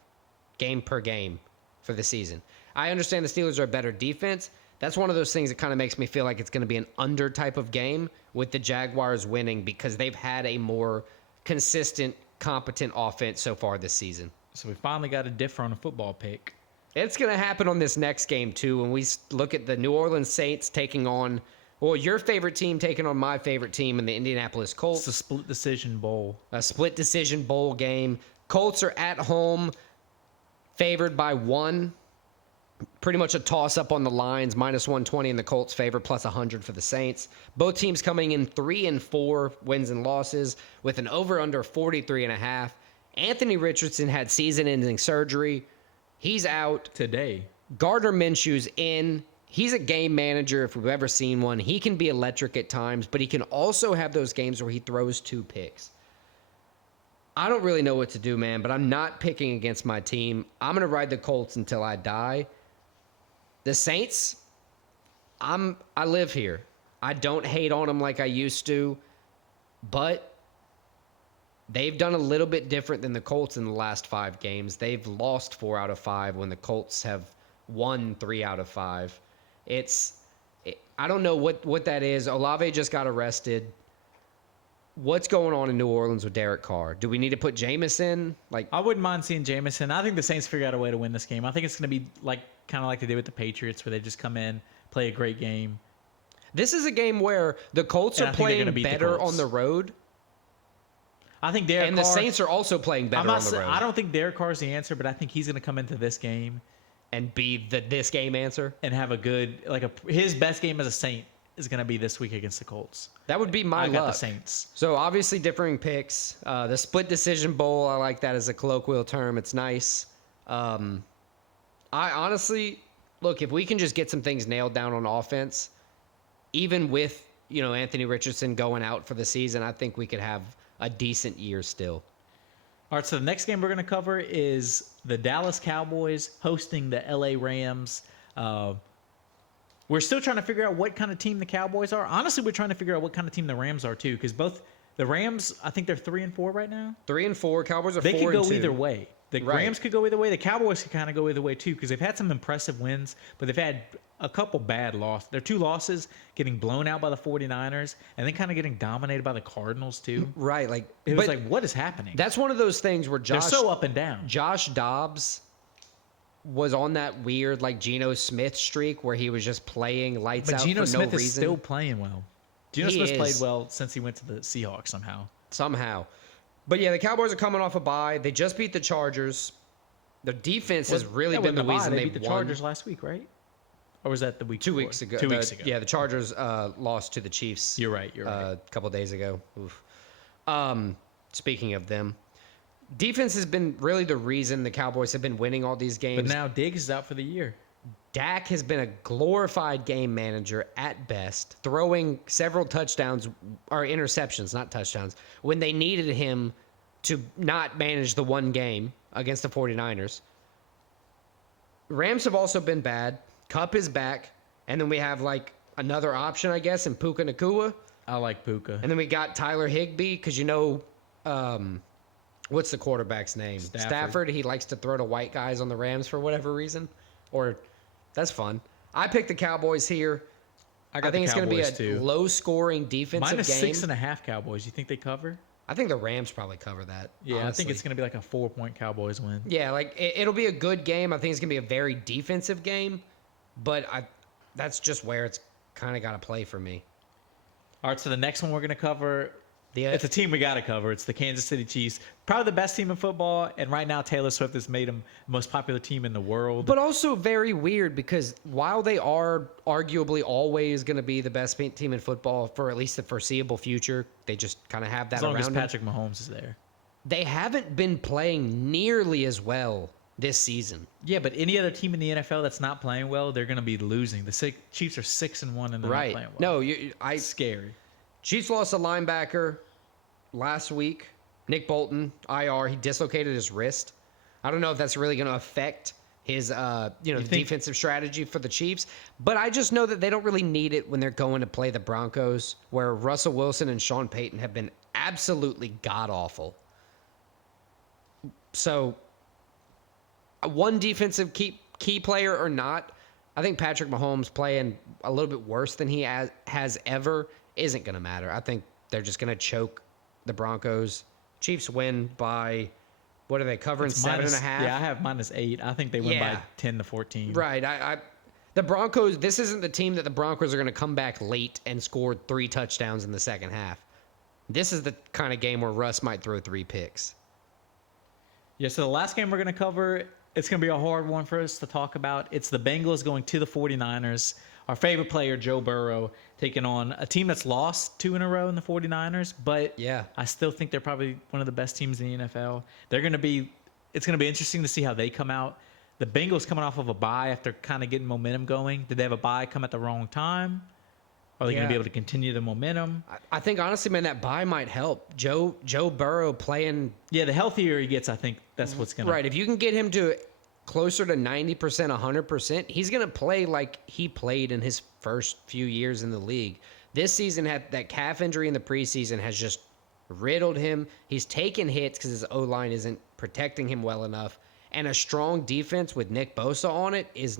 game per game, for the season. I understand the Steelers are a better defense. That's one of those things that kind of makes me feel like it's going to be an under type of game with the Jaguars winning because they've had a more consistent, competent offense so far this season. So we finally got a differ on a football pick. It's going to happen on this next game, too, when we look at the New Orleans Saints taking on, well, your favorite team taking on my favorite team in the Indianapolis Colts. It's a split decision bowl. A split decision bowl game. Colts are at home, favored by 1. Pretty much a toss-up on the lines, -120 in the Colts' favor, +100 for the Saints. Both teams coming in 3-4 wins and losses with an over-under 43.5. Anthony Richardson had season-ending surgery. He's out. Today. Gardner Minshew's in. He's a game manager if we've ever seen one. He can be electric at times, but he can also have those games where he throws 2 picks. I don't really know what to do, man, but I'm not picking against my team. I'm going to ride the Colts until I die. The Saints, I live here. I don't hate on them like I used to, but they've done a little bit different than the Colts in the last 5 games. They've lost 4 out of 5 when the Colts have won 3 out of 5. I don't know what that is. Olave just got arrested. What's going on in New Orleans with Derek Carr? Do we need to put Jameis in? I wouldn't mind seeing Jameis in. I think the Saints figure out a way to win this game. I think it's going to be kind of like they did with the Patriots, where they just come in, play a great game. This is a game where the Colts are playing better on the road. I think Derek Carr, the Saints are also playing better on the road. I don't think Derek Carr is the answer, but I think he's going to come into this game and be this game answer and have a good his best game as a Saint is going to be this week against the Colts. That would be my luck. I got the Saints. So obviously differing picks. The split decision bowl, I like that as a colloquial term. It's nice. I honestly, look, if we can just get some things nailed down on offense, even with, Anthony Richardson going out for the season, I think we could have a decent year still. All right, so the next game we're going to cover is the Dallas Cowboys hosting the LA Rams. We're still trying to figure out what kind of team the Cowboys are. Honestly, we're trying to figure out what kind of team the Rams are too, because both the Rams, I think they're 3-4 right now. 3-4. Cowboys are 4-2. They could go either way. The Rams could go either way. The Cowboys could kind of go either way too, because they've had some impressive wins, but they've had a couple bad losses. Their 2 losses, getting blown out by the 49ers, and then kind of getting dominated by the Cardinals too. Right. It was what is happening? That's one of those things where they're so up and down. Josh Dobbs was on that weird Geno Smith streak where he was just playing lights out for no reason. But Geno Smith is still playing well. Geno Smith's played well since he went to the Seahawks somehow. But yeah, the Cowboys are coming off a bye. They just beat the Chargers. Their defense has really been the reason they beat the Chargers last week, right? Or was that the week? 2 weeks ago. 2 weeks ago. Yeah, the Chargers lost to the Chiefs. You're right. A couple days ago. Oof. Speaking of them, defense has been really the reason the Cowboys have been winning all these games. But now Diggs is out for the year. Dak has been a glorified game manager at best, throwing several touchdowns or interceptions, not touchdowns, when they needed him to not manage the one game against the 49ers. Rams have also been bad. Kupp is back. And then we have another option, I guess, in Puka Nacua. I like Puka. And then we got Tyler Higbee because what's the quarterback's name? Stafford. He likes to throw to white guys on the Rams for whatever reason. That's fun. I picked the Cowboys here. I got think the it's going to be Cowboys, a too. low-scoring defensive game. -6.5 Cowboys. You think they cover? I think the Rams probably cover that. Yeah, honestly. I think it's going to be like a 4-point Cowboys win. Yeah, like it'll be a good game. I think it's going to be a very defensive game, but that's just where it's kind of got to play for me. All right, so the next one we're going to cover, The it's a team we got to cover. It's the Kansas City Chiefs. Probably the best team in football, and right now Taylor Swift has made them the most popular team in the world. But also very weird because while they are arguably always going to be the best team in football for at least the foreseeable future, they just kind of have that as long around as them. Patrick Mahomes is there. They haven't been playing nearly as well this season. Yeah, but any other team in the NFL that's not playing well, they're going to be losing. The Chiefs are 6-1 and they're not playing well. No, It's scary. Chiefs lost a linebacker last week. Nick Bolton, IR. He dislocated his wrist. I don't know if that's really going to affect his, defensive strategy for the Chiefs. But I just know that they don't really need it when they're going to play the Broncos, where Russell Wilson and Sean Payton have been absolutely god-awful. So, one defensive key player or not, I think Patrick Mahomes playing a little bit worse than he has ever isn't going to matter. I think they're just going to choke the Broncos. Chiefs win by, what are they covering, 7.5? Yeah, I have -8. I think they win by 10-14. Right. The Broncos, this isn't the team that the Broncos are going to come back late and score 3 touchdowns in the second half. This is the kind of game where Russ might throw 3 picks. Yeah, so the last game we're going to cover, it's going to be a hard one for us to talk about. It's the Bengals going to the 49ers. Our favorite player, Joe Burrow, taking on a team that's lost 2 in a row in the 49ers, but Yeah. I still think they're probably one of the best teams in the NFL. It's going to be interesting to see how they come out. The Bengals coming off of a bye after kind of getting momentum going. Did they have a bye come at the wrong time? Are they going to be able to continue the momentum? I think, honestly, man, that bye might help. Joe Burrow playing... Yeah, the healthier he gets, I think that's what's going to... Right, if you can get him to closer to 90%, 100%, he's going to play like he played in his first few years in the league. This season, had that calf injury in the preseason has just riddled him. He's taken hits because his O-line isn't protecting him well enough. And a strong defense with Nick Bosa on it is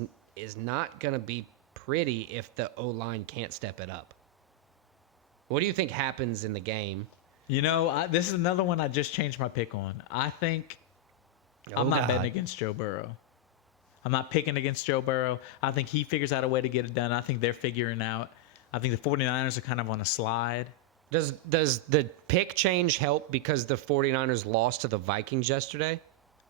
not going to be pretty if the O-line can't step it up. What do you think happens in the game? You know, this is another one I just changed my pick on. I think I'm not betting against Joe Burrow. I'm not picking against Joe Burrow. I think he figures out a way to get it done. I think they're figuring out. I think the 49ers are kind of on a slide. Does the pick change help because the 49ers lost to the Vikings yesterday?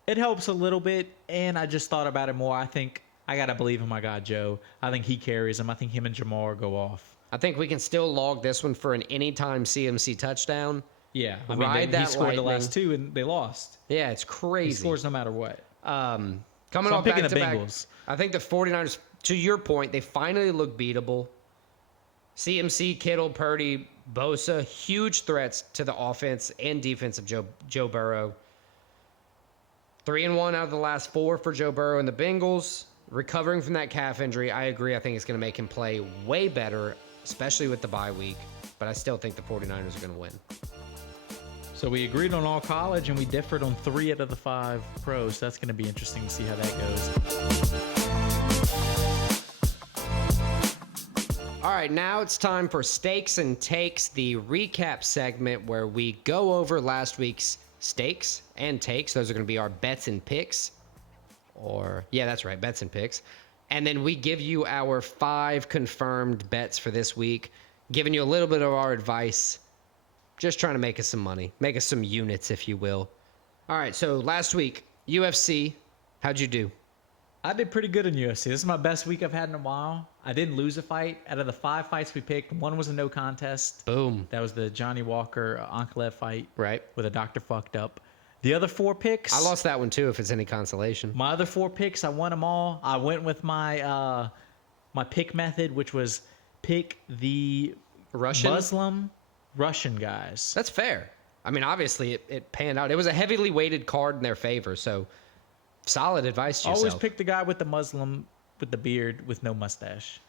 It helps a little bit, and I just thought about it more. I think I got to believe in my guy, Joe. I think he carries him. I think him and Jamar go off. I think we can still log this one for an anytime CMC touchdown. Yeah. I mean, he scored the last 2, and they lost. Yeah, it's crazy. He scores no matter what. Coming So off I'm picking back the to back, Bengals. I think the 49ers, to your point, they finally look beatable. CMC, Kittle, Purdy, Bosa, huge threats to the offense and defense of Joe Burrow. 3-1 out of the last 4 for Joe Burrow and the Bengals. Recovering from that calf injury, I agree. I think it's going to make him play way better, especially with the bye week. But I still think the 49ers are going to win. So we agreed on all college, and we differed on 3 out of the 5 pros. So that's going to be interesting to see how that goes. All right, now it's time for Stakes and Takes, the recap segment where we go over last week's stakes and takes. Those are going to be our bets and picks. That's right, bets and picks. And then we give you our 5 confirmed bets for this week, giving you a little bit of our advice, just trying to make us some money, make us some units, if you will. All right, so last week, UFC, how'd you do? I did pretty good in UFC. This is my best week I've had in a while. I didn't lose a fight. Out of the 5 fights we picked, 1 was a no contest. Boom. That was the Johnny Walker Ankalev fight. Right. Where the doctor fucked up. The other 4 picks. I lost that one too, if it's any consolation. My other 4 picks, I won them all. I went with my my pick method, which was pick the Muslim Russian guys. That's fair. I mean, obviously it panned out. It was a heavily weighted card in their favor, so solid advice to yourself. Always pick the guy with the Muslim with the beard with no mustache.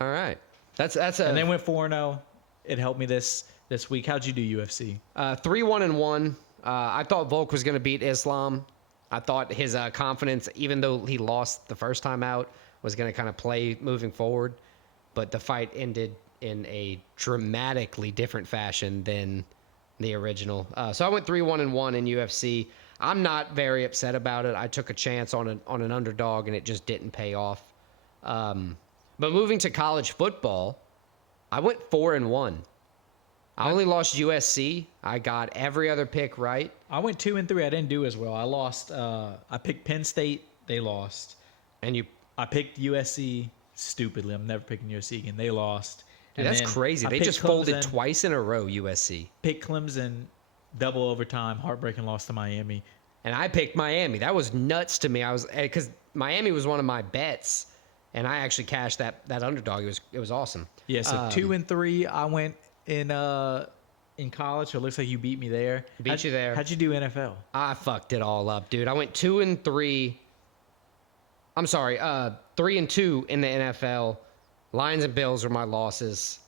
All right. That's And then went 4-0. It helped me this week. How'd you do, UFC? 3-1-1. I thought Volk was going to beat Islam. I thought his confidence, even though he lost the first time out, was going to kind of play moving forward. but the fight ended in a dramatically different fashion than the original. So I went 3-1-1 in UFC. I'm not very upset about it. I took a chance on an underdog, and it just didn't pay off. But moving to college football, I went 4-1. I only lost USC. I got every other pick right. I went 2-3. I didn't do as well. I lost. I picked Penn State. They lost. And I picked USC stupidly. I'm never picking USC again. They lost. Dude, that's crazy. They just folded twice in a row, USC. Picked Clemson, double overtime, heartbreaking loss to Miami. And I picked Miami. That was nuts to me. Because Miami was one of my bets, and I actually cashed that underdog. It was awesome. Yeah, so 2-3. I went in college, so it looks like you beat me there. Beat you there. How'd you do NFL? I fucked it all up, dude. I went 2-3. I'm sorry, 3-2 in the NFL. Lions and Bills were my losses.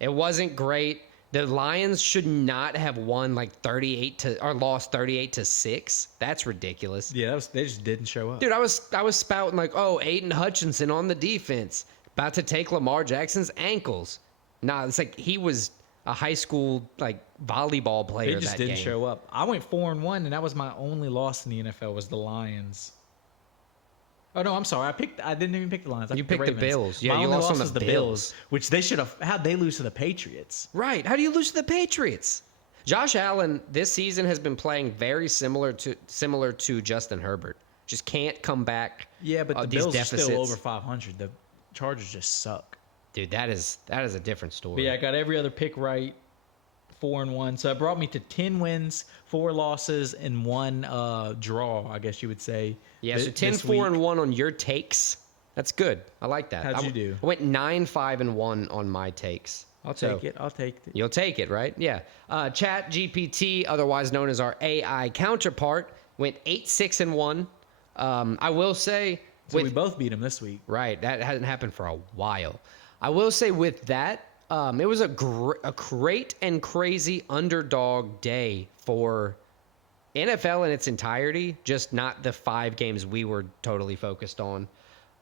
It wasn't great. The Lions should not have won like lost 38-6. That's ridiculous. Yeah, they just didn't show up. Dude, I was spouting like, oh, Aiden Hutchinson on the defense, about to take Lamar Jackson's ankles. Nah, it's like he was a high school like volleyball player. They just didn't show up. I went 4-1, and that was my only loss in the NFL was the Lions. Oh no, I'm sorry. I didn't even pick the Lions. You picked the Bills. Yeah, my you only lost loss on was the the Bills, which they should have. How'd they lose to the Patriots? Right. How do you lose to the Patriots? Josh Allen this season has been playing very similar to Justin Herbert. Just can't come back. Yeah, but the these Bills deficits. are still over 500. The Chargers just suck. Dude, that is a different story. But yeah, I got every other pick right. 4-1. So it brought me to 10 wins, 4 losses, and 1 draw, I guess you would say. Yeah, so 10-4-1 on your takes. That's good. I like that. How'd you do? I went 9-5-1 on my takes. I'll take it. You'll take it, right? Yeah. Chat GPT, otherwise known as our AI counterpart, went 8-6-1. I will say... So we both beat him this week. Right. That hasn't happened for a while. I will say with that, it was a great and crazy underdog day for NFL in its entirety, just not the 5 games we were totally focused on.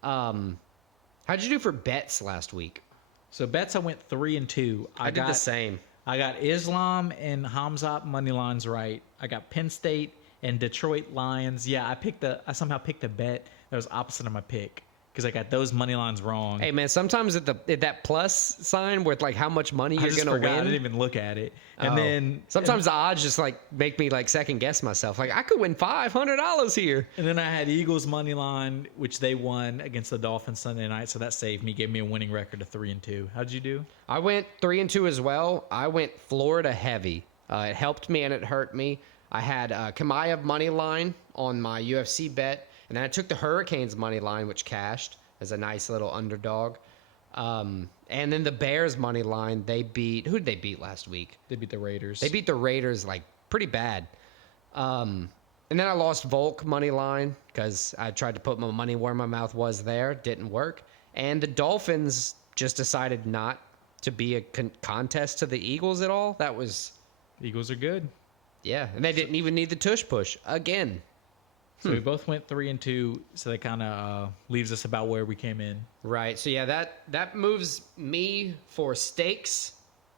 How'd you do for bets last week? So bets, I went 3-2. I did the same. I got Islam and Hamzat money lines right. I got Penn State and Detroit Lions. Yeah, I somehow picked a bet that was opposite of my pick. Because I got those money lines wrong. Hey man, sometimes at that plus sign with like how much money you're gonna win, I didn't even look at it. And then sometimes the odds just like make me like second guess myself. Like I could win $500 here. And then I had Eagles money line, which they won against the Dolphins Sunday night, so that saved me, gave me a winning record of 3-2. How'd you do? I went 3-2 as well. I went Florida heavy. It helped me and it hurt me. I had Kamayev money line on my UFC bet. And then I took the Hurricanes money line, which cashed as a nice little underdog. And then the Bears money line, who did they beat last week? They beat the Raiders. They beat the Raiders like pretty bad. And then I lost Volk money line because I tried to put my money where my mouth was there. Didn't work. And the Dolphins just decided not to be a contest to the Eagles at all. The Eagles are good. Yeah, and they didn't even need the tush push again. So we both went 3-2, so that kind of leaves us about where we came in. Right. So yeah, that moves me for stakes,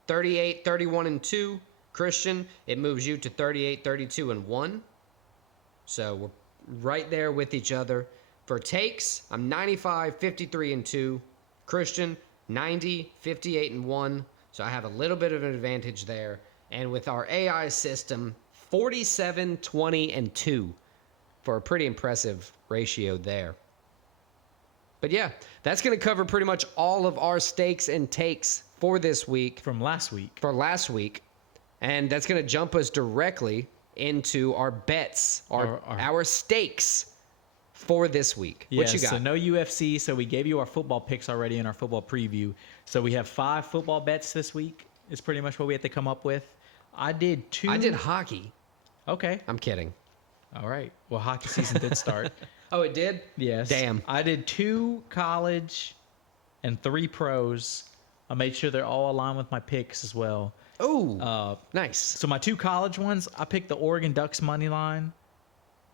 38-31-2. Christian, it moves you to 38-32-1. So we're right there with each other. For takes, I'm 95-53-2. Christian, 90-58-1. So I have a little bit of an advantage there. And with our AI system, 47-20-2. For a pretty impressive ratio there. But yeah, that's going to cover pretty much all of our stakes and takes for this week. For last week. And that's going to jump us directly into our bets, our stakes for this week. Yeah, what you got? So no UFC, so we gave you our football picks already in our football preview. So we have 5 football bets this week. It's pretty much what we had to come up with. I did 2. I did hockey. Okay. I'm kidding. All right. Well, hockey season did start. Oh, it did? Yes. Damn. I did 2 college and 3 pros. I made sure they're all aligned with my picks as well. Oh, nice. So my 2 college ones, I picked the Oregon Ducks money line,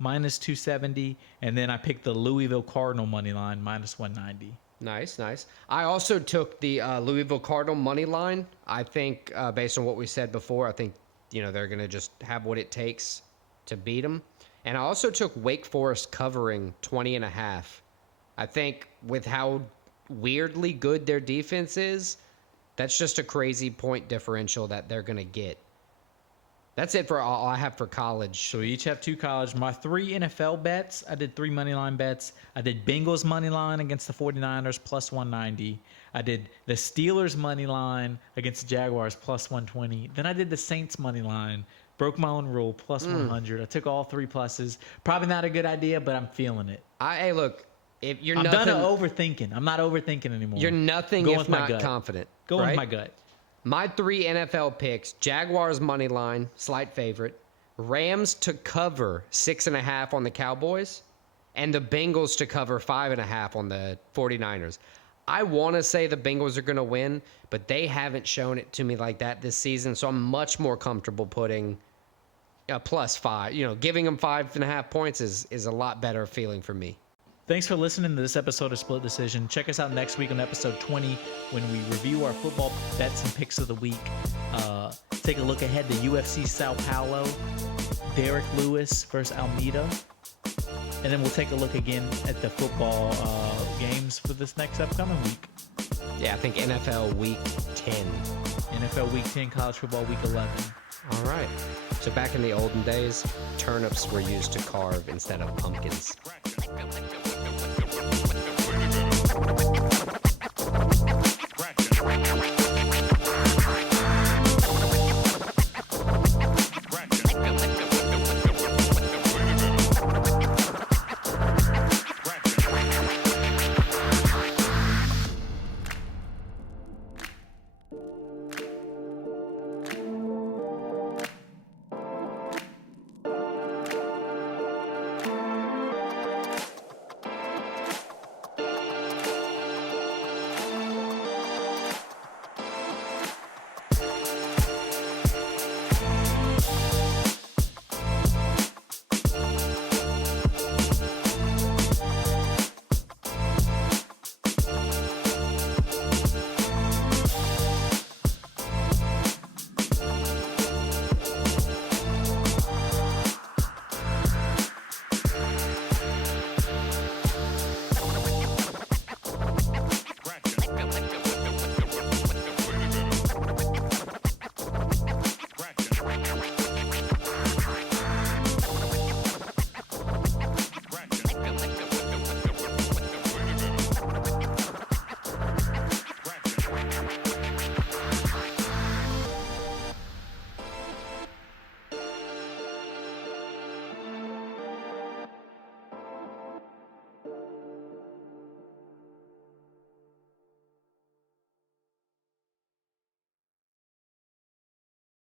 -270, and then I picked the Louisville Cardinal money line, -190. Nice, nice. I also took the Louisville Cardinal money line. I think, based on what we said before, I think they're going to just have what it takes to beat them. And I also took Wake Forest covering 20.5. I think with how weirdly good their defense is, that's just a crazy point differential that they're going to get. That's it for all I have for college. So we each have 2 college. My 3 NFL bets, I did 3 money line bets. I did Bengals money line against the 49ers plus 190. I did the Steelers money line against the Jaguars plus 120. Then I did the Saints money line. Broke my own rule, plus 100. I took all 3 pluses. Probably not a good idea, but I'm feeling it. Hey, look, if you're I'm nothing, done overthinking. I'm not overthinking anymore. You're nothing Go if with my not gut. confident. Go right? with my gut. My 3 NFL picks: Jaguars money line, slight favorite; Rams to cover 6.5 on the Cowboys; and the Bengals to cover 5.5 on the 49ers. I want to say the Bengals are going to win, but they haven't shown it to me like that this season, so I'm much more comfortable putting a +5. Giving them 5.5 points is a lot better feeling for me. Thanks for listening to this episode of Split Decision. Check us out next week on episode 20 when we review our football bets and picks of the week. Take a look ahead to UFC Sao Paulo, Derek Lewis versus Almeida. And then we'll take a look again at the football games for this next upcoming week. Yeah, I think NFL Week 10. NFL Week 10, college football Week 11. All right. So back in the olden days, turnips were used to carve instead of pumpkins.